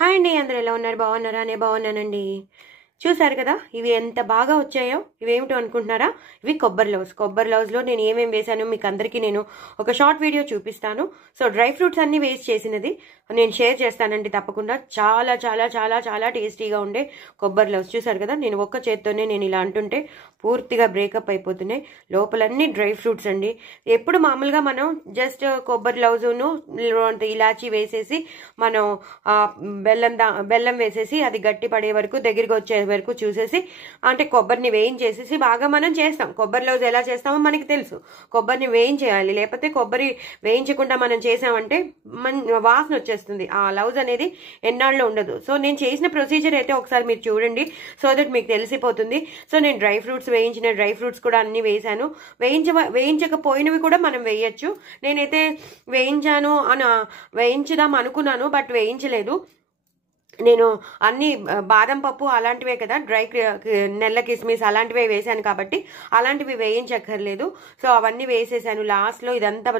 Hi అండి, అందరూ ఎలా ఉన్నారు? బాగున్నారా? నేను బాగున్నానండి. చూసారు కదా ఇవి ఎంత బాగా వచ్చాయో. ఇవేమిటో అనుకుంటున్నారా? ఇవి కొబ్బరి లవ్స్లో నేను ఏమేమి వేసాను మీకు అందరికీ నేను ఒక షార్ట్ వీడియో చూపిస్తాను. సో డ్రై ఫ్రూట్స్ అన్ని వేస్ట్ చేసినది నేను షేర్ చేస్తానండి తప్పకుండా. చాలా చాలా చాలా చాలా టేస్టీగా ఉండే కొబ్బరి లవ్స్. చూసారు కదా, నేను ఒక్క చేత్తోనే నేను ఇలా అంటుంటే పూర్తిగా బ్రేకప్ అయిపోతున్నాయి. లోపలన్నీ డ్రై ఫ్రూట్స్ అండి. ఎప్పుడు మామూలుగా మనం జస్ట్ కొబ్బరి లవ్స్ను ఇలాచీ వేసేసి మనం బెల్లం వేసేసి అది గట్టి పడే వరకు దగ్గరికి వచ్చే వరకు చూసేసి అంటే కొబ్బరిని వేయించేసేసి బాగా మనం చేస్తాం. కొబ్బరి లవ్స్ ఎలా చేస్తామో మనకి తెలుసు. కొబ్బరిని వేయించేయాలి, లేకపోతే కొబ్బరి వేయించకుండా మనం చేసామంటే వాసన వచ్చేస్తుంది. ఆ లవ్స్ అనేది ఎన్నాళ్ళు ఉండదు. సో నేను చేసిన ప్రొసీజర్ అయితే ఒకసారి మీరు చూడండి, సో దట్ మీకు తెలిసిపోతుంది. సో నేను వేయించిన డ్రై ఫ్రూట్స్ కూడా అన్ని వేసాను. వేయించకపోయినవి కూడా మనం వేయచ్చు. నేనైతే వేయించుదాం అనుకున్నాను, బట్ వేయించలేదు. నేను అన్ని బాదం పప్పు అలాంటివే కదా, నెల్ల కిస్మిస్ అలాంటివే వేసాను కాబట్టి అలాంటివి వేయించక్కర్లేదు. సో అవన్నీ వేసేసాను లాస్ట్లో. ఇదంతా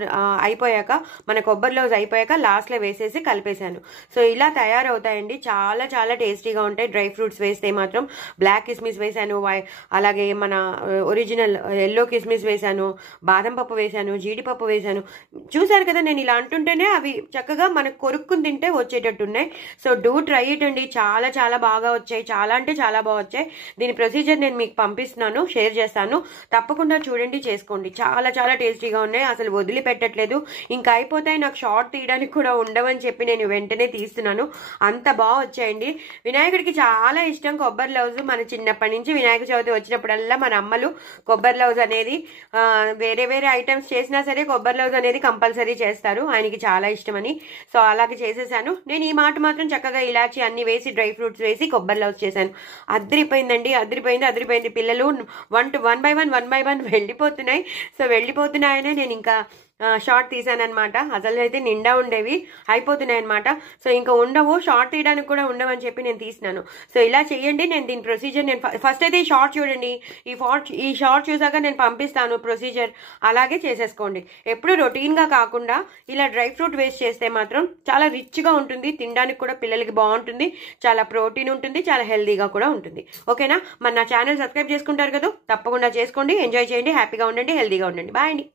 అయిపోయాక, మన కొబ్బరి లవ్స్ అయిపోయాక లాస్ట్లో వేసేసి కలిపేశాను. సో ఇలా తయారవుతాయండి. చాలా చాలా టేస్టీగా ఉంటాయి డ్రై ఫ్రూట్స్ వేస్తే మాత్రం. బ్లాక్ కిస్మిస్ వేసాను, అలాగే మన ఒరిజినల్ ఎల్లో కిస్మిస్ వేసాను, బాదం పప్పు వేసాను, జీడిపప్పు వేసాను. చూసారు కదా, నేను ఇలా అంటుంటేనే అవి చక్కగా మనకు కొరుక్కుని తింటే వచ్చేటట్టున్నాయి. సో డూ ట్రై ఇట్ అండి. చాలా చాలా బాగా వచ్చాయి. చాలా అంటే చాలా బాగా వచ్చాయి. దీని ప్రొసీజర్ నేను మీకు పంపిస్తున్నాను, షేర్ చేస్తాను. తప్పకుండా చూడండి, చేసుకోండి. చాలా చాలా టేస్టీగా ఉన్నాయి. అసలు వదిలిపెట్టట్లేదు. ఇంకా అయిపోతాయి, నాకు షార్ట్ తీయడానికి కూడా ఉండవని చెప్పి నేను వెంటనే తీస్తున్నాను. అంత బాగా వచ్చాయండి. వినాయకుడికి చాలా ఇష్టం కొబ్బరి లవ్స్. మన చిన్నప్పటి నుంచి వినాయక చవితి వచ్చినప్పుడల్లా మన అమ్మలు కొబ్బరి లవ్స్ అనేది వేరే వేరే ఐటమ్స్ చేసినా సరే కొబ్బరి లవ్స్ అనేది కంపల్సరీ చేస్తారు. ఆయనకి చాలా ఇష్టమని. సో అలాగే చేసేసాను. నేను ఈ మాట మాత్రం చక్కగా ఇలాచి అన్ని వేసి డ్రై ఫ్రూట్స్ వేసి కొబ్బరి లవ్స్ చేశాను. అదిరిపోయిందండి, అదిరిపోయింది. పిల్లలు వన్ బై వన్ వెళ్ళిపోతున్నాయి. సో వెళ్ళిపోతున్నాయనే నేను ఇంకా షార్ట్ తీసాను అనమాట. అసలు అయితే నిండా ఉండేవి, అయిపోతున్నాయి అనమాట. సో ఇంకా ఉండవు, షార్ట్ తీయడానికి కూడా ఉండవని చెప్పి నేను తీసినాను. సో ఇలా చేయండి. నేను దీని ప్రొసీజర్ నేను ఫస్ట్ అయితే ఈ షార్ట్ చూడండి. ఈ షార్ట్ చూసాక నేను పంపిస్తాను ప్రొసీజర్. అలాగే చేసేసుకోండి. ఎప్పుడు రొటీన్గా కాకుండా ఇలా డ్రై ఫ్రూట్ వేస్ట్ చేస్తే మాత్రం చాలా రిచ్గా ఉంటుంది. తినడానికి కూడా పిల్లలకి బాగుంటుంది. చాలా ప్రోటీన్ ఉంటుంది, చాలా హెల్దీగా కూడా ఉంటుంది. ఓకేనా? మరి నా ఛానల్ సబ్స్క్రైబ్ చేసుకుంటారు కదా, తప్పకుండా చేసుకోండి. ఎంజాయ్ చేయండి, హ్యాపీగా ఉండండి, హెల్దీగా ఉండండి. బాయ్ అండి.